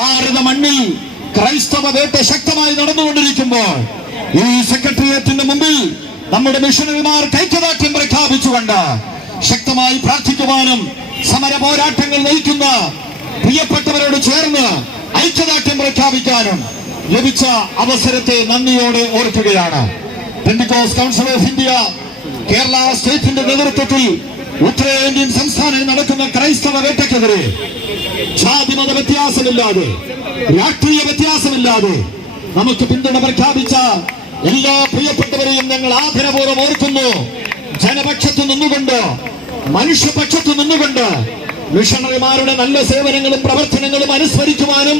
ഭാരത മണ്ണിൽ ക്രൈസ്തവ വേട്ട ശക്തമായി നടന്നുകൊണ്ടിരിക്കുമ്പോൾ ഈ സെക്രട്ടേറിയറ്റിന്റെ മുമ്പിൽ നമ്മുടെ മിഷണറിമാർ കൈക്കദാർഢ്യം പ്രഖ്യാപിച്ചുകൊണ്ട് ശക്തമായി പ്രാർത്ഥിക്കുവാനും സമര പോരാട്ടങ്ങൾ നയിക്കുന്ന പ്രിയപ്പെട്ടവരോട് ചേർന്ന് ഐക്യദാർഢ്യം പ്രഖ്യാപിക്കാനും ലഭിച്ച അവസരത്തെ നന്ദിയോടെ ഓർക്കുകയാണ്. കൗൺസിൽ ഓഫ് ഇന്ത്യ കേരള സ്റ്റേറ്റിന്റെ നേതൃത്വത്തിൽ ഉത്തരേന്ത്യൻ സംസ്ഥാനങ്ങളിൽ നടക്കുന്ന ക്രൈസ്തവ വേട്ടയ്ക്കെതിരെ ജാതി മത വ്യത്യാസമില്ലാതെ രാഷ്ട്രീയ വ്യത്യാസമില്ലാതെ നമുക്ക് പിന്തുണ പ്രഖ്യാപിച്ച എല്ലാ പ്രിയപ്പെട്ടവരെയും ഞങ്ങൾ ആദരപൂർവം ഓർക്കുന്നു. ജനപക്ഷത്ത് നിന്നുകൊണ്ട് മനുഷ്യപക്ഷത്ത് നിന്നുകൊണ്ട് മിഷണറിമാരുടെ നല്ല സേവനങ്ങളും പ്രവർത്തനങ്ങളും അനുസ്മരിക്കുവാനും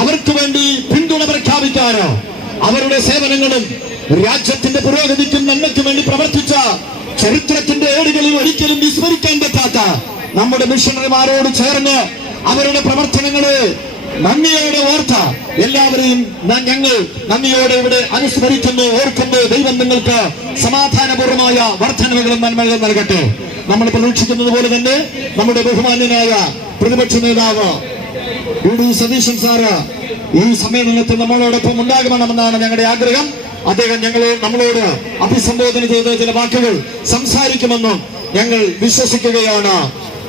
അവർക്ക് വേണ്ടി പിന്തുണ പ്രഖ്യാപിക്കാനോ അവരുടെ സേവനങ്ങളും രാജ്യത്തിന്റെ പുരോഗതിക്കും നന്മയ്ക്കും വേണ്ടി പ്രവർത്തിച്ച ചരിത്രത്തിന്റെ ഒരിക്കലും വിസ്മരിക്കാൻ പറ്റാത്ത നമ്മുടെ മിഷണറിമാരോട് ചേർന്ന് അവരുടെ പ്രവർത്തനങ്ങളെ നന്ദിയോടെ ഓർത്ത എല്ലാവരെയും ഞങ്ങൾ നന്ദിയോടെ ഇവിടെ അനുസ്മരിക്കുന്നു ഓർക്കുന്നു. ദൈവം നിങ്ങൾക്ക് സമാധാനപൂർവമായ വർധനവുകളും നന്മകളും നൽകട്ടെ. നമ്മൾ പ്രതീക്ഷിക്കുന്നത് പോലെ തന്നെ നമ്മുടെ ബഹുമാന്യനായ പ്രതിപക്ഷ നേതാവ് സതീശൻ സാറ് ഈ സമ്മേളനത്തിൽ നമ്മളോടൊപ്പം ഉണ്ടാകണമെന്നാണ് ഞങ്ങളുടെ ആഗ്രഹം. അദ്ദേഹം ഞങ്ങളെ നമ്മളോട് അഭിസംബോധന ചെയ്ത ചില വാക്കുകൾ സംസാരിക്കുമെന്നും ഞങ്ങൾ വിശ്വസിക്കുകയാണ്.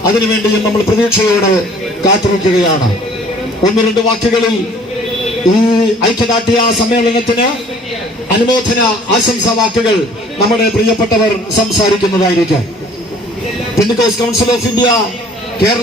അതിനുവേണ്ടിയും നമ്മൾ പ്രതീക്ഷയോടെ കാത്തിരിക്കുകയാണ്. ഒന്ന് രണ്ട് വാക്കുകളിൽ ഈ ഐക്യദാർഢ്യ സമ്മേളനത്തിന് അനുമോദന ആശംസ വാക്കുകൾ നമ്മുടെ പ്രിയപ്പെട്ടവർ സംസാരിക്കുന്നതായിരിക്കും. Pentecost council of India Kerala